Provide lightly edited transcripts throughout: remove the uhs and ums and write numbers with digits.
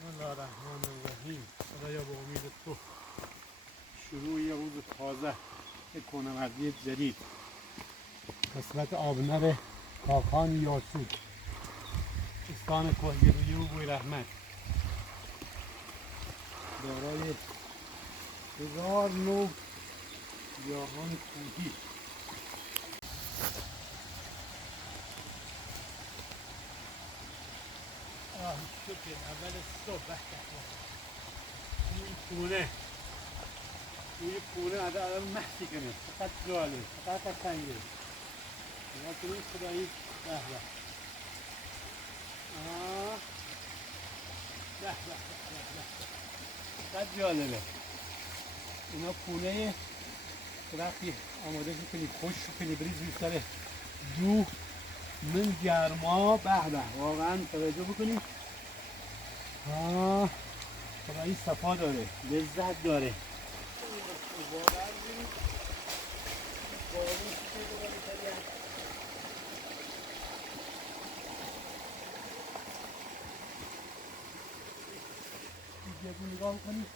بسم الله الرحمن الرحیم. خدایا به امید تو شروع یه روز تازه کوهنوردی جدید قسمت آبنر کاکان یاسود استان کوهگیلویه و بویراحمد دارای 1000 نوع گیاهان کوهی. شکر اول صبح این پونه الان محشی کنه. چقدر جالب، چقدر قشنگه. نگاه کنید خدایی. به به به به به. چقدر جالبه. اینا پونه درختی آماده کنید خوش کنید بریز روی سر دو من گرما. به به واقعا توجه بکنید. خدایی صفا داره، لذت داره. نگاه کنید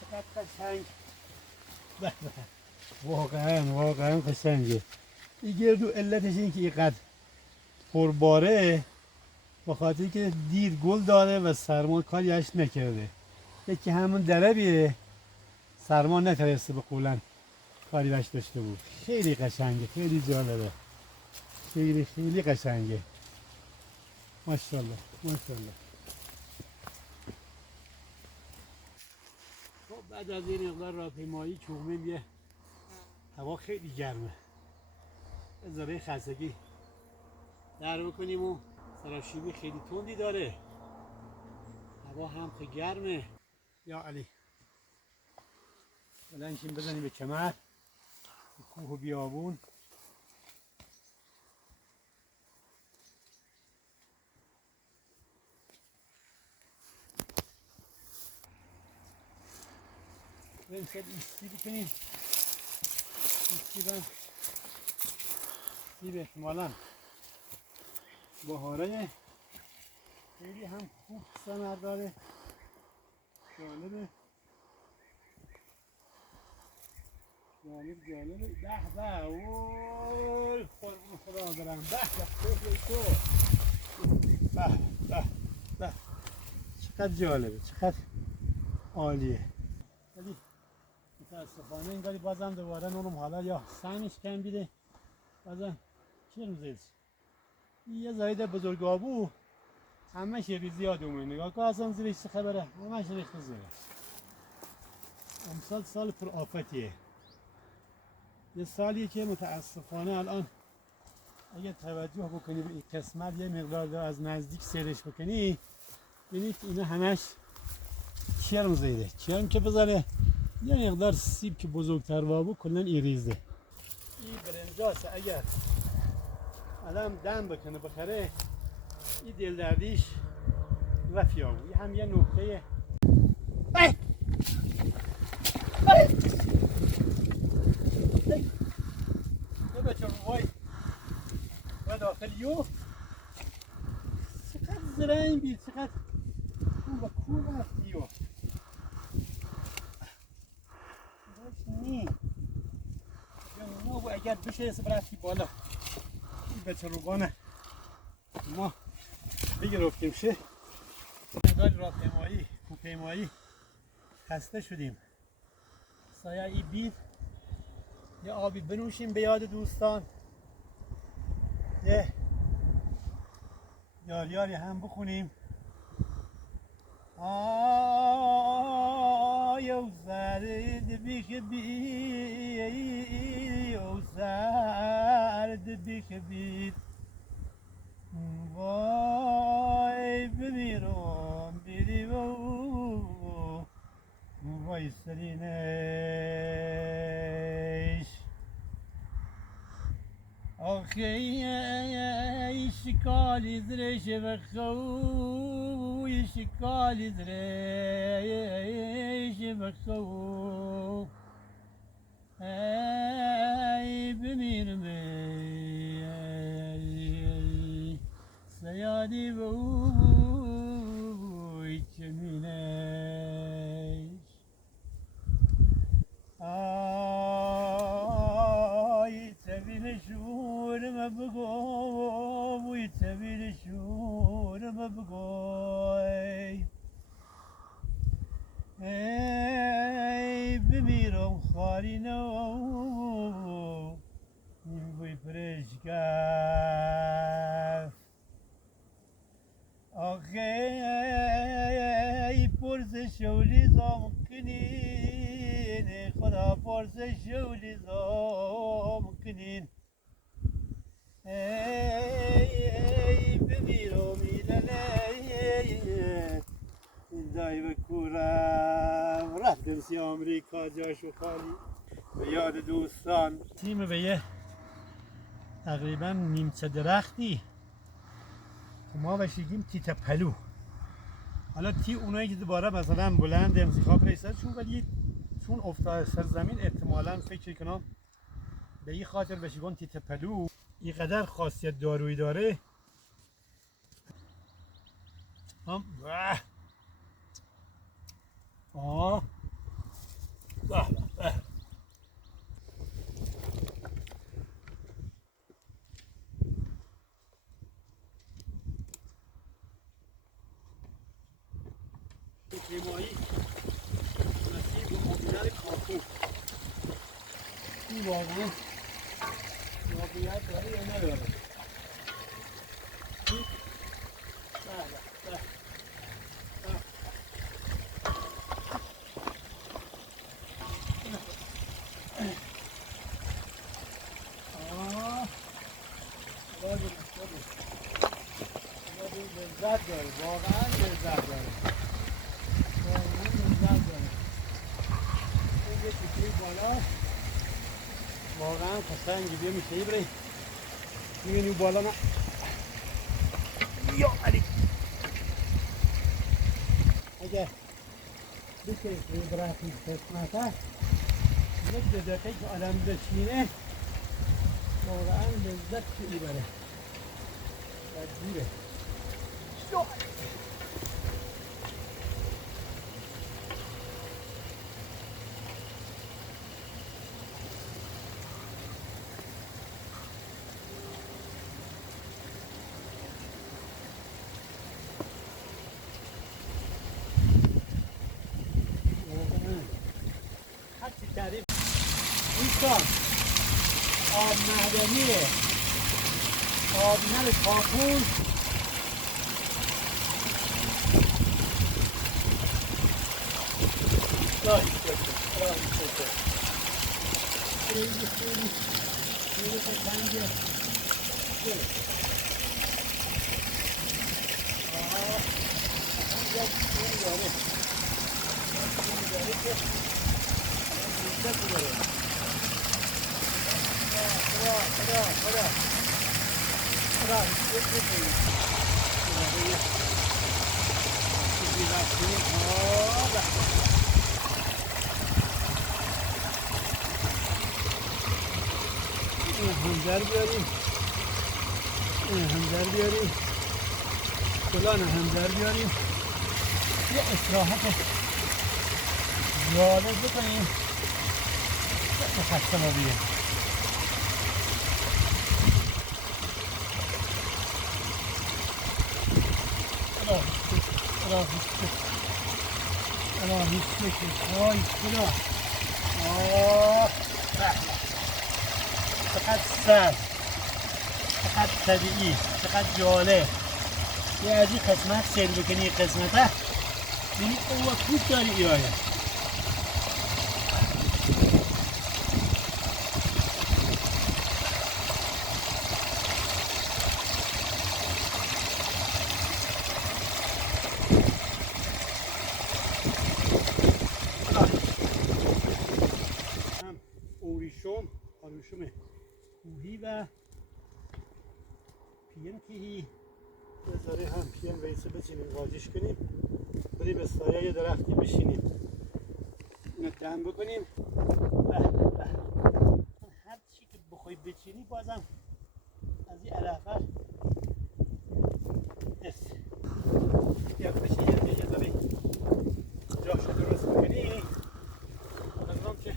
چقدر قشنگ. واقعا قشنگه. این گردو علتش این که اینقدر پرباره به خاطر که دیر گل داره و سرما کاری اش نکرده. یکی همون دربیه سرما نترسته به قولن کاری بش داشته بود. خیلی قشنگه، خیلی جالبه، خیلی قشنگه. ماشاءالله ماشاءالله. خب بعد از این مقدار راهپیمایی چومیم یه هوا خیلی گرمه. ذره خستگی در بکنیم و سراشیبی خیلی تندی داره. هوا هم خیلی گرمه. یا علی بلند شیم بزنیم به کمر به کوه و بیابون. بریم شاید ایستی بکنیم. ایستی برم سیب احتمالا بهاره خیلی هم خوب ثمر داره. جالبه جالبه. به به اوی قربون خدا برم. به به تو به به به. چقدر جالبه، چقدر عالیه. ولی متاسفانه اینگاری بازم دوباره نورم حالا یا سنگش کم بیده بازم چرم زیدش. یه زاید بزرگابو همه شیری زیاد اومده. نگاه که اصلا زیرش چه خبره؟ همه شیری ریخته زیرش. امسال سال پر آفتیه. یه سالیه که متاسفانه الان اگه توجه بکنی به این قسمت یه مقدار از نزدیک سیرش بکنی ببینید اینا همش چرم زیده. چرم که بذاره یه مقدار سیب که بزرگتر وابو کلن ایریزه. این برنجاست اگر الان دم بکنه بخره این دل دردیش وفیابو. این هم یه نکته. یه بچه روای و داخلیو چقدر زرنگ بید، چقدر خوب و کور رفتیو. نی نو اگر بشه اسم رفتی بالا این بچه روگانه ما بگرفتیم شه. مقدار راهپیمایی کوهپیمایی خسته شدیم. سایه ای بید یه آبی بنوشیم به یاد دوستان، یه یاری هم بخونیم. او زرد بخبید او زرد بخبید وای بمیرم بیریم وای سرینش آخی شکالی زرش بخو شکالی زرش بخو ای بمیرم سیادی بوی سبیل شورم بگوی ای بمیرم خاری نو بوی پرشگاه آخه ای پرس شولی زام کنین خدا پرس شولی زام کنین ای بمیرم ایلنه دای بکورم رفتم سی آمریکا جاشو خالی به یاد دوستان تیم به یه تقریبا نیمچه درختی که ما بهش میگیم تیت پلو. حالا اونایی که دوباره مثلا بلند انتخاب رئیسشون ولی چون افتاد سر زمین احتمالاً فکر کنم به این خاطر بهش میگن تیت پلو اینقدر خاصیت دارویی داره. هم آه پیمایی نصیب و مبینر کافو این واقعا واقعیت داره یا نداره؟ لذت داره واقعا لذت داره واقعا لذت داره این یه تیکهی بالا واقعا قشنگی بیا میشه ای بری میگنی اون بالا نه یا علی اگر بکنی که برای قسمته یک دقیقه که آدم بشینه واقعا لذت که ای بره و دیره تعریف دوستان آب معدنی آب نل کاپوش خیلی قشنگه هنجر بیاریم هنجر بیاریم فلان هنجر بیاریم یه استراحت جالب بکنیم خسته ما بیه الهی شکر وای خدا چقدر سر چقدر طبیعی چقدر جالب یه از این قسمت سیر بکنی این قسمته بینید اوه خوب داری ایایه آروشم کوهی و پین کهی بذاره هم پین ویسه بچینیم واجش کنیم بریم به سایه یه درختی بشینیم اینو دم بکنیم هر چی که بخوای بچینی بازم از این علفه نیست یک بشه یه ذره جاشو درست بکنی بازم که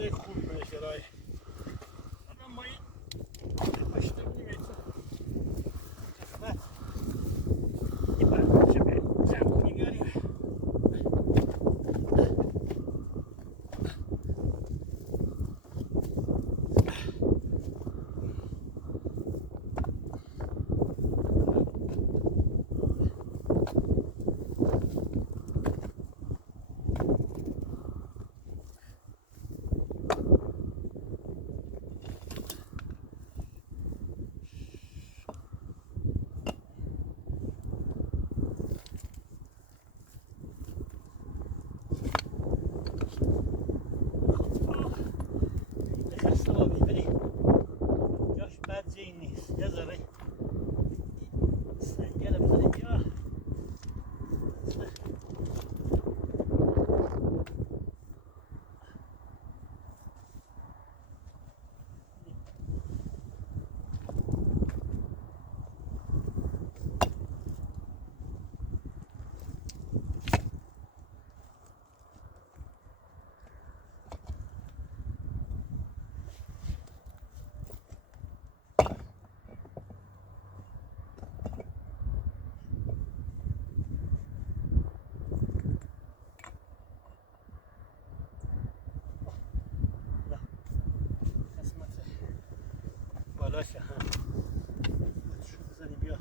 چه خوب بشه رای آدم مایی پشتم نیمیتون باشه هم آتیشو بزنیم بیا.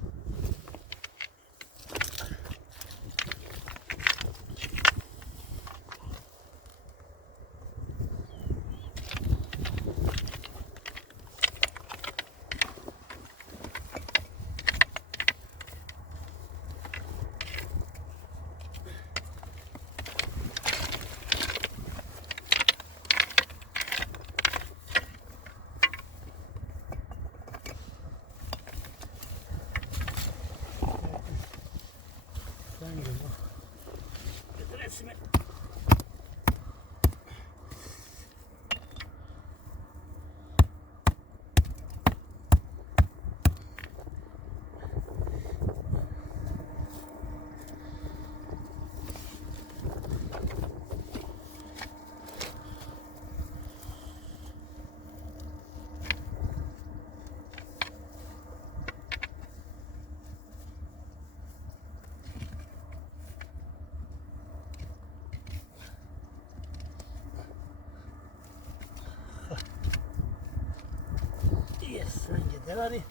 یه سنگ دراریم،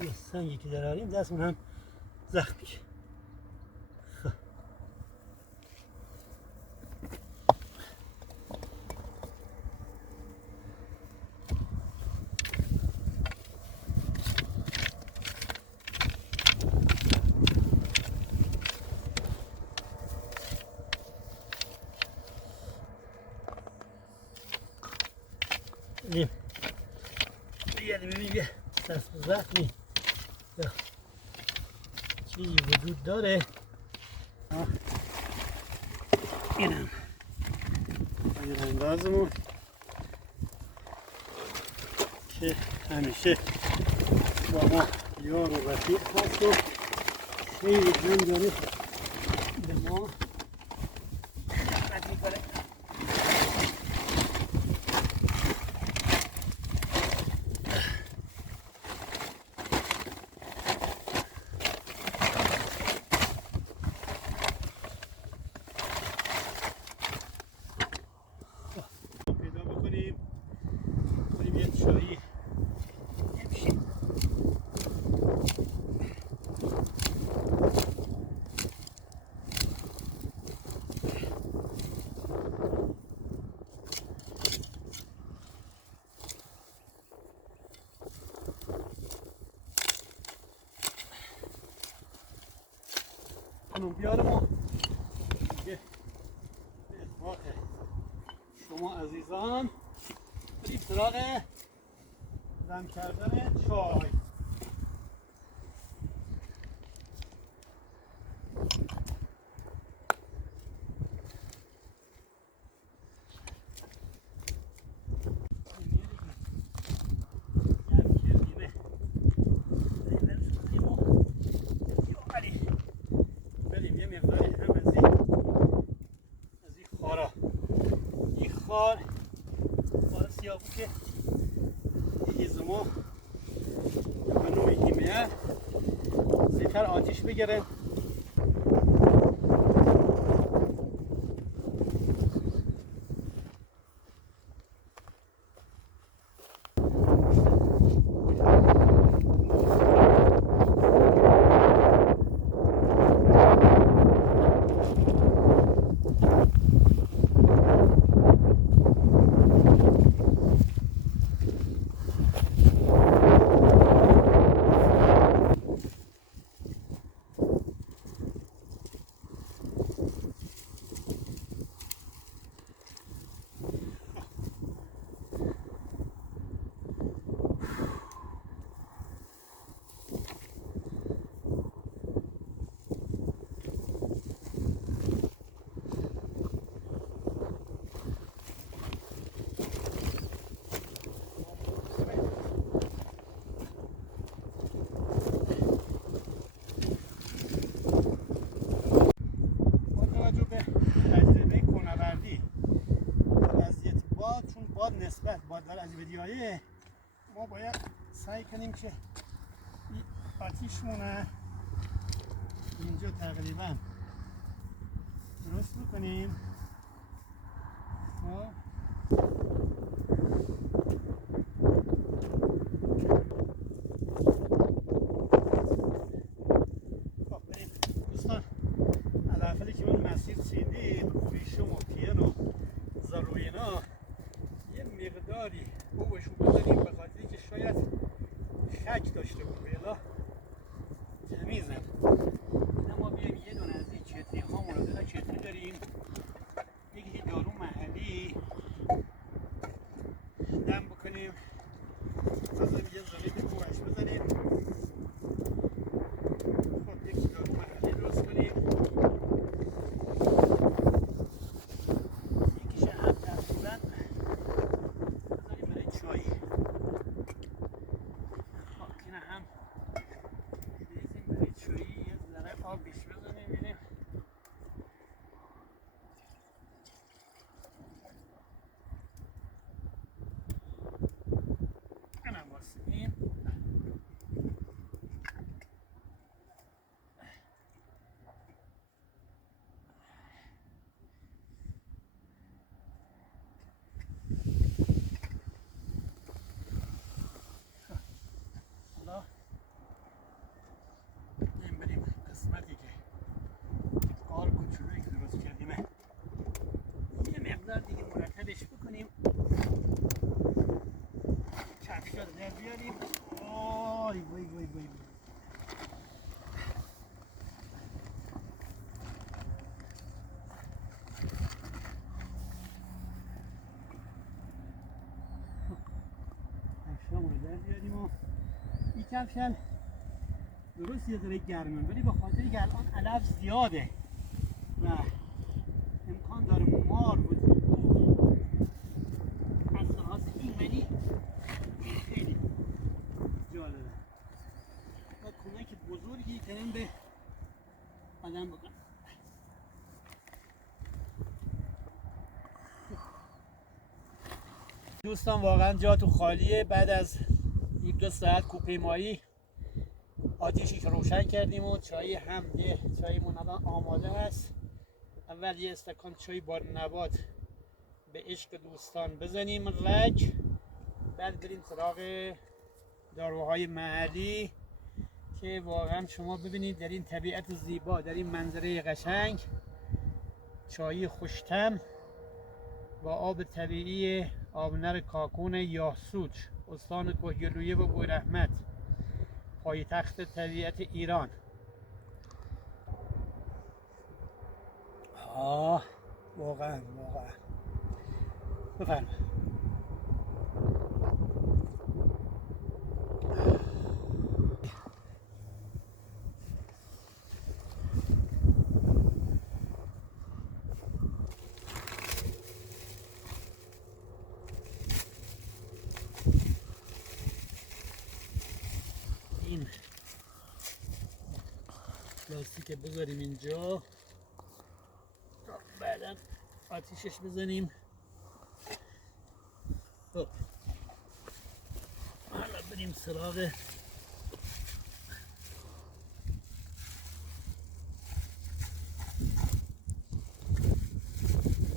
یه سنگی که دراریم دستمون هم زخم میشه. بگردیم ببینیم یه دست زخمی یا چیزی وجود داره. اینم این اندازمون که همیشه با ما یار و رفیق هست و خیلی جنجالی به ما دقت میکنه. خانم بیارم و دیگه به اتفاق شما عزیزان بریم سراغ دم کردن چای. خار سیاهو که هیزمو منو میگیمه زیتر آتیش بگیره. نسبت بادار از بدیایه ما باید سعی کنیم که این آتیشمونه اینجا تقریبا درست بکنیم. خب کفشم درست یه ذره گرمه، ولی به خاطری که الان علف زیاده و امکان داره مار وجود از لحاظ ایمنی خیلی جالبه و کمک بزرگی کنم به آدم بکنم. دوستان واقعا جا تو خالیه. بعد از یک دو ساعت کوهپیمایی آتیشش روشن کردیم و چای هم یه چایمون الان آماده است. اول یه استکان چای با نبات به عشق دوستان بزنیم رگ، بعد بریم سراغ داروهای محلی که واقعا شما ببینید در این طبیعت زیبا، در این منظره قشنگ، چای خوشتم با آب طبیعی آبنر کاکون یاسوج، استان کوهگیلویه و بویراحمد، پایتخت طبیعت ایران. واقعا بفرمایید. این پلاستیک بذاریم اینجا تا بعدا آتیشش بزنیم. خب حالا بریم سراغ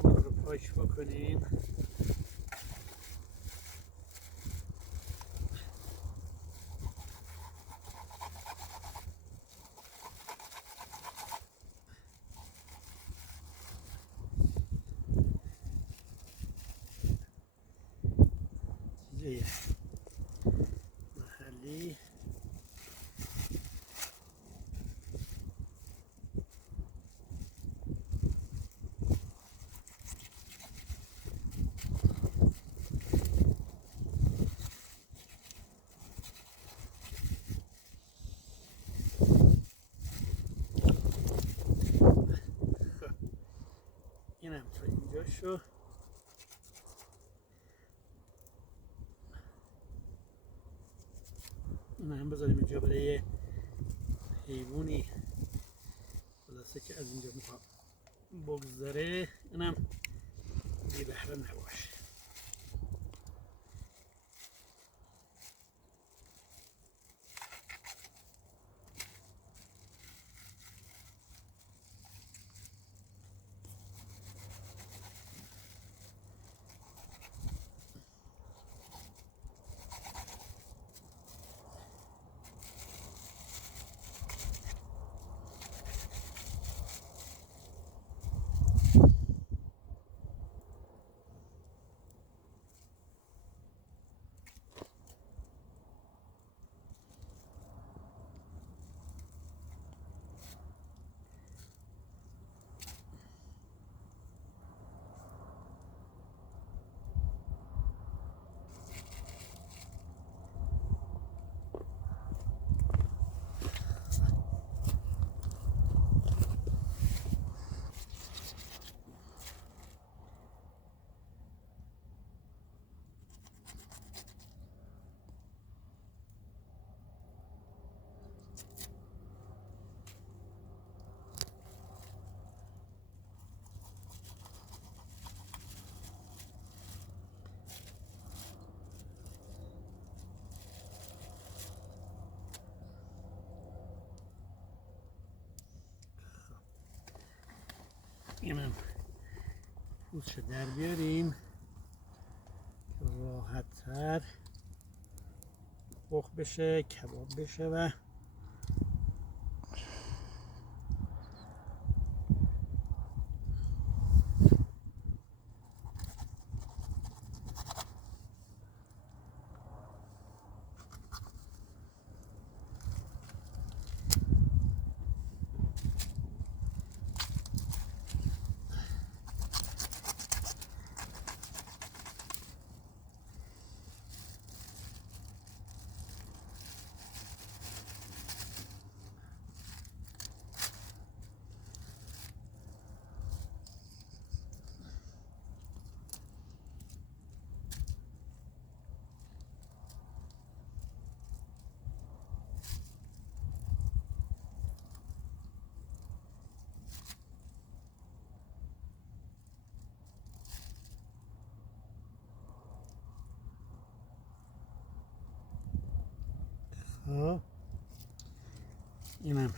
رو پاک بکنیم. محلی اینم تا اینجا شو. این هم بذاریم اینجا برای حیوانی خلاصه که از اینجا میخوام بگذره، اینم بی بهره نباشه. اینم پوستش در بیاریم که راحت تر پخت بشه، کباب بشه و خب اینم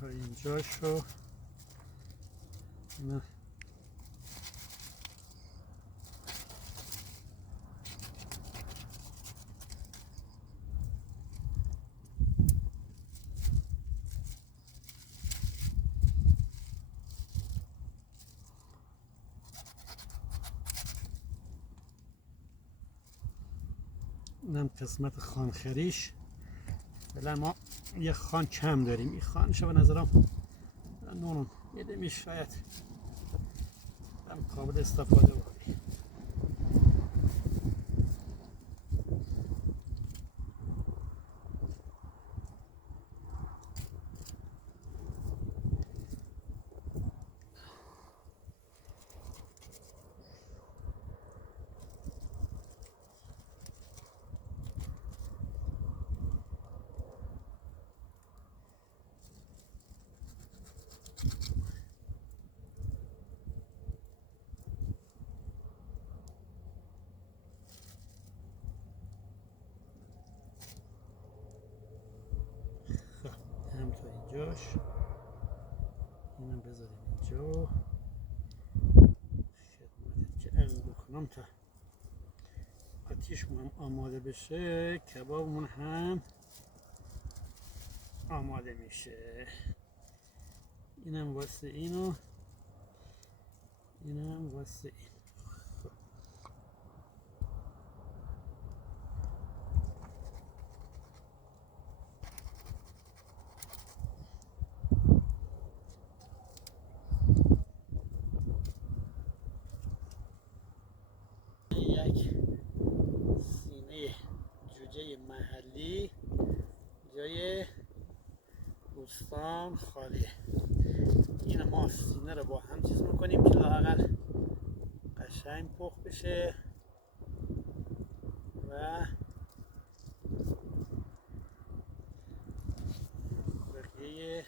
تا اینجا شو. اینم قسمت خانخریش. فعلا ما یه خان کم داریم. این خانش به نظرم نونم یه میشه شاید هم قابل استفاده باشه. هم تا اینجاش. اینم بذاریم اینجا خدمتت که عرض بکنم تا آتیشمون هم آماده بشه کبابمون هم آماده میشه. اینم واسه اینو، اینم واسه این. یک سینه جوجه محلی جای دوستان خالیه. این ما سینه رو با هم چیز میکنیم که لااقل قشنگ پخ بشه و بقیه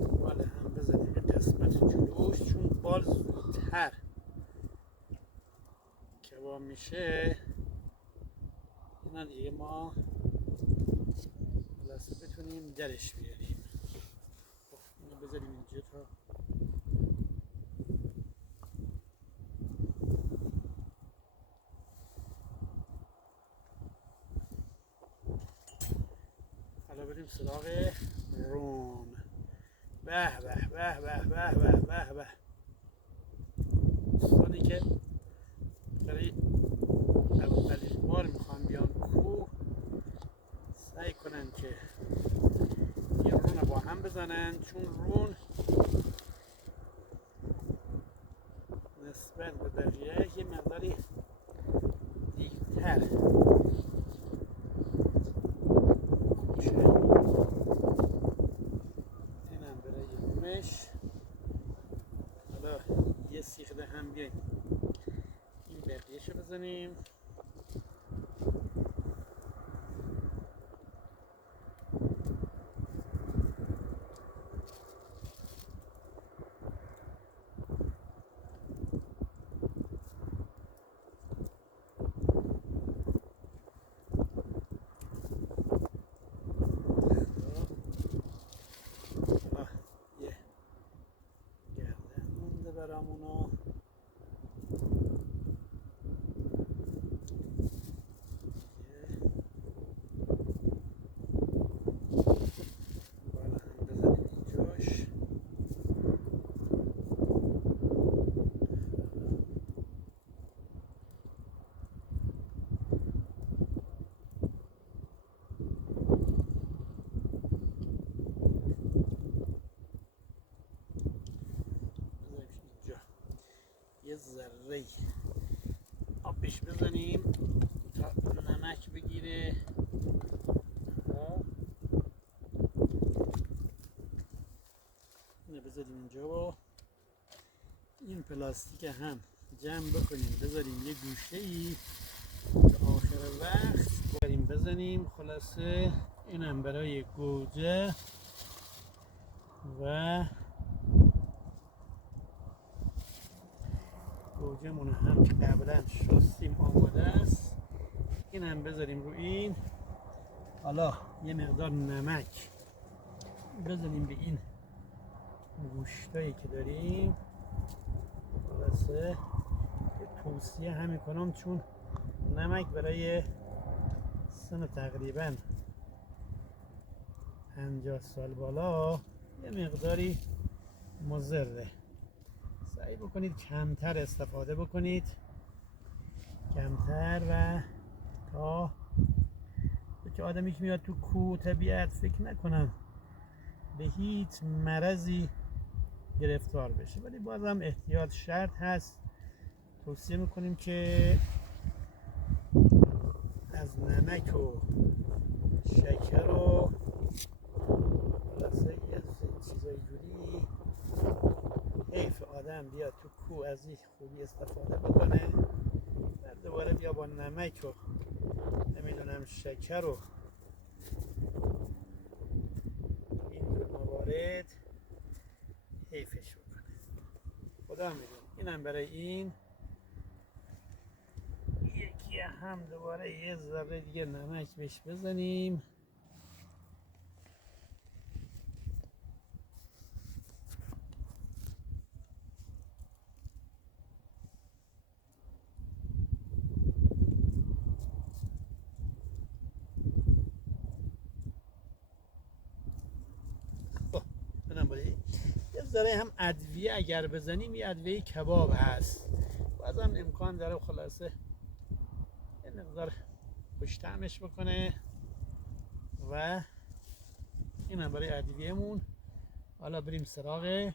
این بال هم بزنیم به قسمت جلوش، چون بال زودتر کباب میشه. اینا دیگه ما خلاصه بتونیم درش بیاریم. خب اینو بذاریم اینجا تا حالا بریم سراغ رون. به به به به به به به به. دوستانی که برای اولین بار میخوان بیان کوه سعی کنن که این رون رو با هم بزنن، چون رون نسبت به بقیه یه مقداری دیرتر میشه. اینم برای رومش. حالا یه سیخ هم بیاییم این بقیهشو بزنیم. برامونو بالا هم بزنیم اینجاش. یه ذره آبش بزنیم تا نمک بگیره. اینو بذاریم اینجا و این پلاستیک هم جمع بکنیم بذاریم یه گوشه ای تا آخر وقت بریم بزنیم. خلاصه اینم برای گوجه و گوجه‌مون هم که قبلا شستیم آماده است، این هم بذاریم رو این. حالا یه مقدار نمک بذاریم به این گوشتایی که داریم. خلاصه توصیه هم میکنم چون نمک برای سن تقریبا 50 سال بالا یه مقداری مضره. سعی بکنید کمتر استفاده بکنید، کمتر، و تا که آدمی که میاد تو کوه طبیعت فکر نکنم به هیچ مرضی گرفتار بشه، ولی بازم احتیاط شرط هست. توصیه میکنیم که از نمک و شکر و خلاصه از چیزای جوری حیف آدم بیاد تو کوه از این خوبی استفاده بکنه، بعد دوباره بیا با نمک و نمیدونم شکر و اینجور موارد حیفش بکنه. خدا میدونه. اینم برای این. یکی هم دوباره یه ذره دیگه نمک بهش بزنیم. یه ذره هم ادویه اگر بزنیم، یه ادویه کباب هست، بازم امکان داره خلاصه یه مقدار خوش طعمش بکنه. و این هم برای ادویه‌مون. حالا بریم سراغ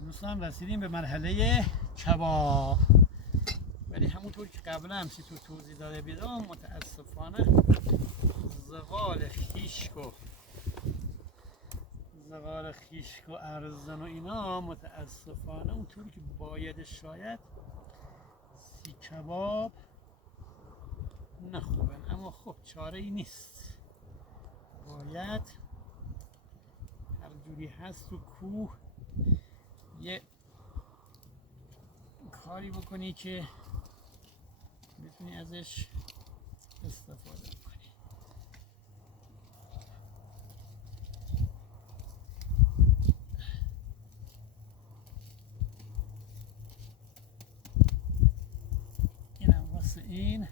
دوستان. رسیدیم به مرحله کباب، ولی همونطور که قبلا هم تو توضیح داده بودم متاسفانه زغال خیشک و ارزن و اینا متاسفانه اونطوری که باید شاید سی کباب نخوبن، اما خب چاره ای نیست، باید هر جوری هست تو کوه یه کاری بکنی که بتونی ازش استفاده کنی. اینم واسه این.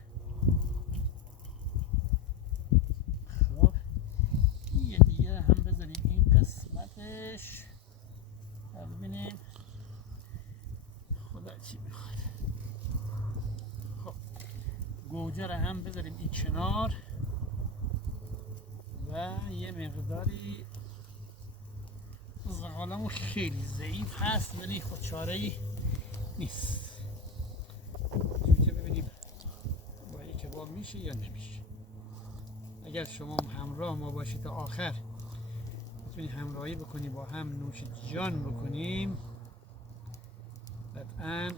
خب یه دیگه هم بذاریم این قسمتش، ببینیم خدا چی میخواد. خب گوجه رو هم بذاریم این کنار و یه مقداری زغالمون خیلی ضعیف هست ولی خود چاره ای نیست. جوجه ببینیم با یک کباب میشه یا نمیشه. اگر شما همراه ما باشید تا آخر میتونی همراهی بکنی، با هم نوش جان بکنیم، قطعا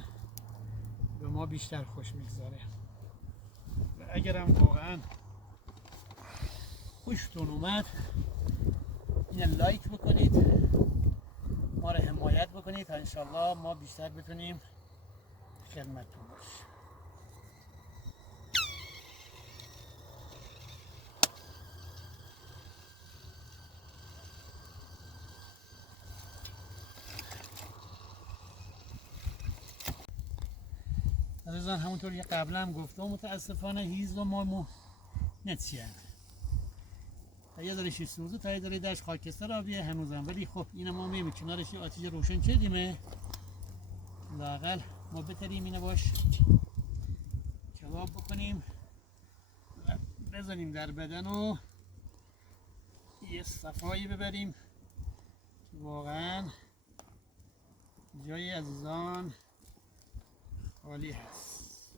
به ما بیشتر خوش میگذاره. و اگرم واقعا خوشتون اومد این لایک بکنید، ما رو حمایت بکنید تا انشالله ما بیشتر بتونیم خدمتتون باشیم. عزیزان همونطور که قبلا هم گفتم متاسفانه هیز و ما نتیان تا یه داره سوزه تا یه داره داشت خاکستر آبیه هنوزم، ولی خب اینه ما میمیم کنارش یه آتیش روشن کردیمه لااقل ما بتریم اینه باش کباب بکنیم و بزنیم در بدن و یه صفایی ببریم. واقعا جای عزیزان خالی هست،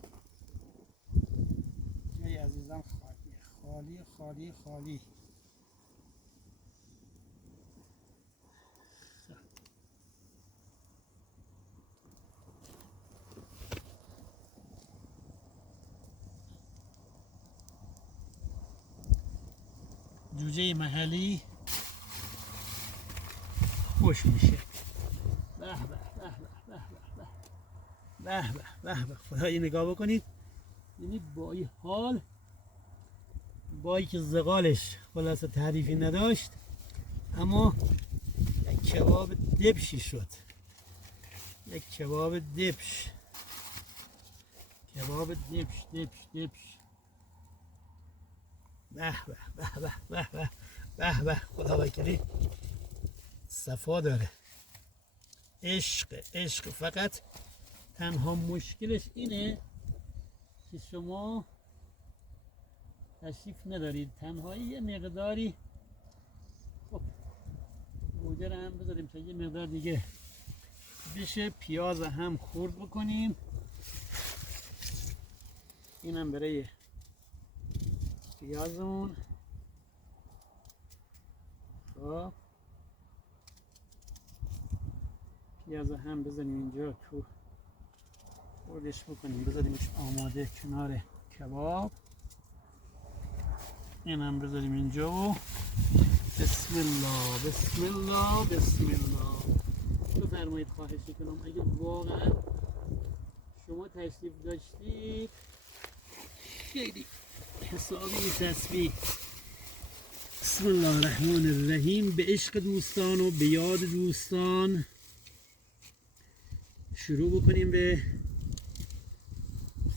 جای عزیزان خالی خالی خالی. جوجه محلی خوش میشه. به به به به خدایی نگاه بکنید. یعنی با این حال بایی که زغالش خلاصه تعریفی نداشت اما یک کباب دبشی شد. یک کباب دبش. کباب دبش دبش دبش. به به به به به به به به خدا وکیلی صفا داره. عشق عشق. فقط تنها مشکلش اینه که شما تشریف ندارید. تنهایی یه مقداری خب گوجه رو هم بذاریم تا یه مقدار دیگه بشه. پیاز هم خورد بکنیم. اینم برای پیازمون. خب پیاز هم بذاریم اینجا تو خوردش بکنیم. بذاریمش آماده کنار کباب. اینم بذاریم اینجا و بسم الله بسم الله بسم الله. بفرمایید خواهش میکنم اگه واقعا شما تشریف داشتید خیلی حسابی تسبیح. بسم الله الرحمن الرحیم. به عشق دوستان و به یاد دوستان شروع بکنیم به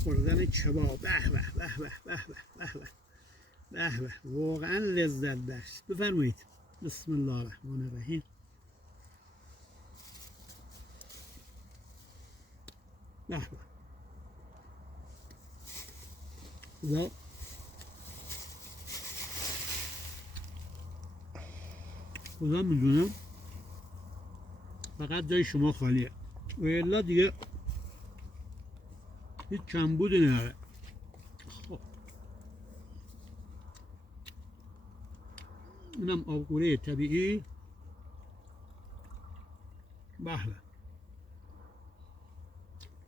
خوردن کباب. به به به به به به به به به واقعا لذت بخش. بفرمایید. بسم الله الرحمن الرحیم. به به خدا خدا میدونم فقط جای شما خالیه و الا دیگه هیچ کمبودی نداره. خب اینم آبگوره طبیعی. بله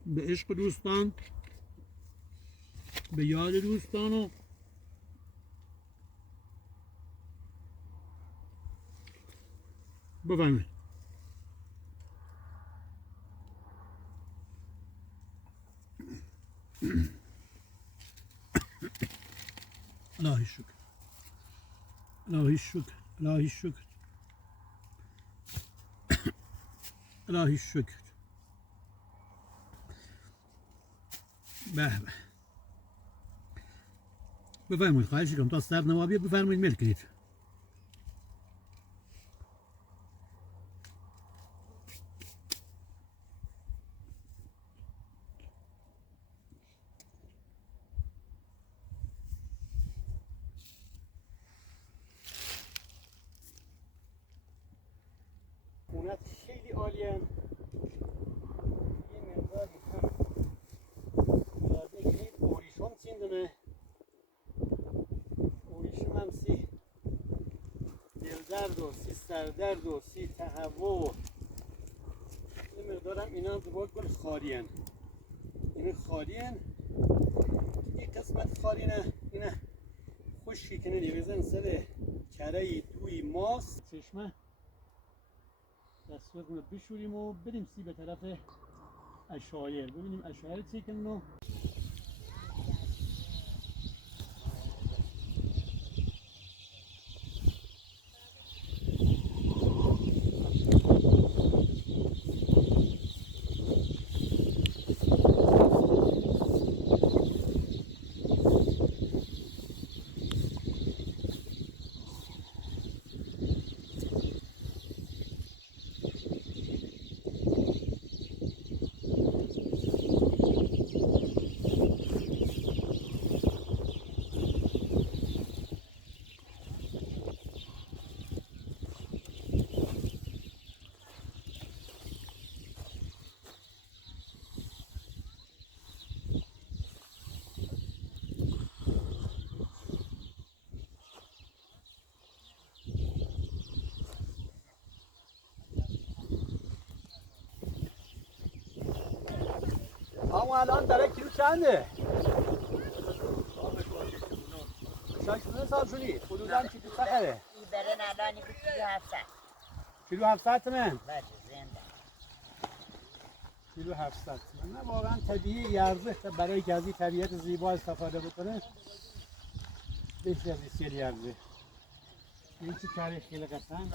به عشق دوستان به یاد دوستان و بفرمایید. الهی شکر الهی شکر الهی شکر الهی شکر. به به بفرمایید. خواهش میکنم تا سر نوابیه بفرمایید میل کنید. خونت خیلی عالیه. یه مقداری هم ملاده گرید اوریشم چیندمه. اوریشم هم سی دلدرد و سی سردرد و سی تهوع. یه مقدارم اینا هم دوباره کل خارین. این خارین این قسمت خارینه اینه خوشی کنه دیگه سر کره دوی ماست. چشمه دستور رو بشوریم و بریم سی به طرف اشایر ببینیم اشایر چی کنن. اما الان داره کیلو چنده؟ شاید سال شدی؟ حدوداً کیلو چقدره؟ این برن الان کیلو 700. کیلو 700 تومن؟ بله زنده. کیلو 700 تومن. نه واقعا طبیعی ارزش برای که از این طبیعت زیبا استفاده بکنه بیشتر از این سری ارزش. این چی کاری خیلی قشنگ.